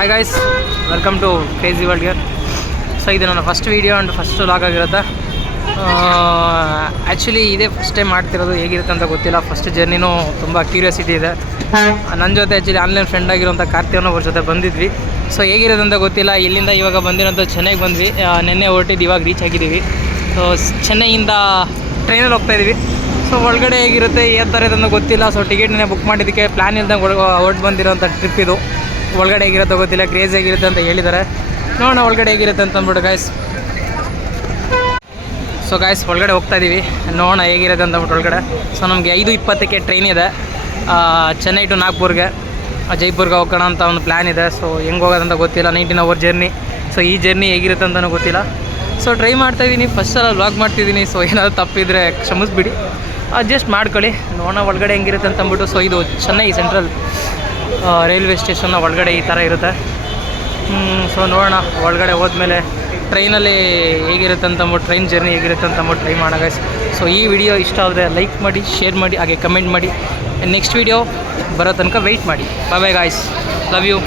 Hi guys, welcome to Crazy World Gear. So ಇದು ನನ್ನ first video and first vlog ಆಗಿರುತ್ತೆ. Actually ಇದೇ first time ಮಾಡ್ತಿರೋದು, ಹೇಗಿರುತ್ತೆ ಅಂತ ಗೊತ್ತಿಲ್ಲ. ಫಸ್ಟ್ ಜರ್ನಿನೂ ತುಂಬ ಕ್ಯೂರಿಯಾಸಿಟಿ ಇದೆ. ನನ್ನ ಜೊತೆ ಆ್ಯಕ್ಚುಲಿ ಆನ್ಲೈನ್ ಫ್ರೆಂಡ್ ಆಗಿರೋಂಥ ಕಾರ್ತಿಕನವ್ರ ಜೊತೆ ಬಂದಿದ್ವಿ. ಸೊ ಹೇಗಿರೋದು ಅಂತ ಗೊತ್ತಿಲ್ಲ. ಇಲ್ಲಿಂದ ಇವಾಗ ಬಂದಿರೋಂಥ ಚೆನ್ನೈಗೆ ಬಂದ್ವಿ. ನಿನ್ನೆ ಹೊರಟಿದ್ದು, ಇವಾಗ ರೀಚ್ ಆಗಿದ್ದೀವಿ. ಸೊ ಚೆನ್ನೈಯಿಂದ ಟ್ರೈನಲ್ಲಿ ಹೋಗ್ತಾಯಿದ್ದೀವಿ. ಸೊ ಒಳಗಡೆ ಹೇಗಿರುತ್ತೆ, ಏನು ಥರ ಇದಂತ ಗೊತ್ತಿಲ್ಲ. ಸೊ ಟಿಕೆಟ್ನೇ ಬುಕ್ ಮಾಡಿದ್ದಕ್ಕೆ ಪ್ಲ್ಯಾನ್ ಇಲ್ದಂಗೆ ಹೊರಟು ಬಂದಿರೋಂಥ ಟ್ರಿಪ್ ಇದು. ಒಳಗಡೆ ಹೇಗಿರುತ್ತೆ ಗೊತ್ತಿಲ್ಲ, ಕ್ರೇಜ್ ಹೇಗಿರುತ್ತೆ ಅಂತ ಹೇಳಿದ್ದಾರೆ. ನೋಡೋಣ ಒಳಗಡೆ ಹೇಗಿರುತ್ತೆ ಅಂತ ಅಂದ್ಬಿಟ್ಟು ಗಾಯ್ಸ್. ಸೊ ಗಾಯ್ಸ್ ಒಳಗಡೆ ಹೋಗ್ತಾಯಿದ್ದೀವಿ, ನೋಡೋಣ ಹೇಗಿರುತ್ತೆ ಅಂತ ಅಂದ್ಬಿಟ್ಟು ಒಳಗಡೆ. ಸೊ ನಮಗೆ 5:20ಕ್ಕೆ ಟ್ರೈನ್ ಇದೆ, ಚೆನ್ನೈ ಟು ನಾಗ್ಪುರ್ಗೆ, ಜೈಪುರ್ಗೆ ಹೋಗೋಣ ಅಂತ ಒಂದು ಪ್ಲ್ಯಾನ್ ಇದೆ. ಸೊ ಹೆಂಗೆ ಹೋಗೋದಂತ ಗೊತ್ತಿಲ್ಲ, 19 ಅವರ್ ಜರ್ನಿ. ಸೊ ಈ ಜರ್ನಿ ಹೇಗಿರುತ್ತೆ ಅಂತಲೂ ಗೊತ್ತಿಲ್ಲ. ಸೊ ಟ್ರೈ ಮಾಡ್ತಾಯಿದ್ದೀನಿ, ಫಸ್ಟ್ ಸಲ ವ್ಲಾಗ್ ಮಾಡ್ತಿದ್ದೀನಿ. ಸೊ ಏನಾದರೂ ತಪ್ಪಿದರೆ ಕ್ಷಮಿಸ್ಬಿಡಿ, ಅಡ್ಜಸ್ಟ್ ಮಾಡ್ಕೊಳ್ಳಿ. ನೋಡೋಣ ಒಳಗಡೆ ಹೆಂಗಿರುತ್ತೆ ಅಂತ ಅಂದ್ಬಿಟ್ಟು. ಸೊ ಇದು ಚೆನ್ನೈ ಸೆಂಟ್ರಲ್ ರೈಲ್ವೆ ಸ್ಟೇಷನ್ನ ಒಳಗಡೆ ಈ ಥರ ಇರುತ್ತೆ. ಸೊ ನೋಡೋಣ ಒಳಗಡೆ ಹೋದ್ಮೇಲೆ ಟ್ರೈನಲ್ಲಿ ಹೇಗಿರುತ್ತೆ ಅಂತಂದ್ಬಿಟ್ಟು, ಟ್ರೈನ್ ಜರ್ನಿ ಹೇಗಿರುತ್ತೆ ಅಂತಂದ್ಬಿಟ್ಟು ಟ್ರೈ ಮಾಡೋಣ ಗೈಸ್. ಸೊ ಈ ವಿಡಿಯೋ ಇಷ್ಟ ಆದರೆ ಲೈಕ್ ಮಾಡಿ, ಶೇರ್ ಮಾಡಿ, ಹಾಗೆ ಕಮೆಂಟ್ ಮಾಡಿ. ನೆಕ್ಸ್ಟ್ ವಿಡಿಯೋ ಬರೋ ತನಕ ವೆಯ್ಟ್ ಮಾಡಿ. ಬಾಯ್ ಬಾಯ್ ಗಾಯ್ಸ್, ಲವ್ ಯು.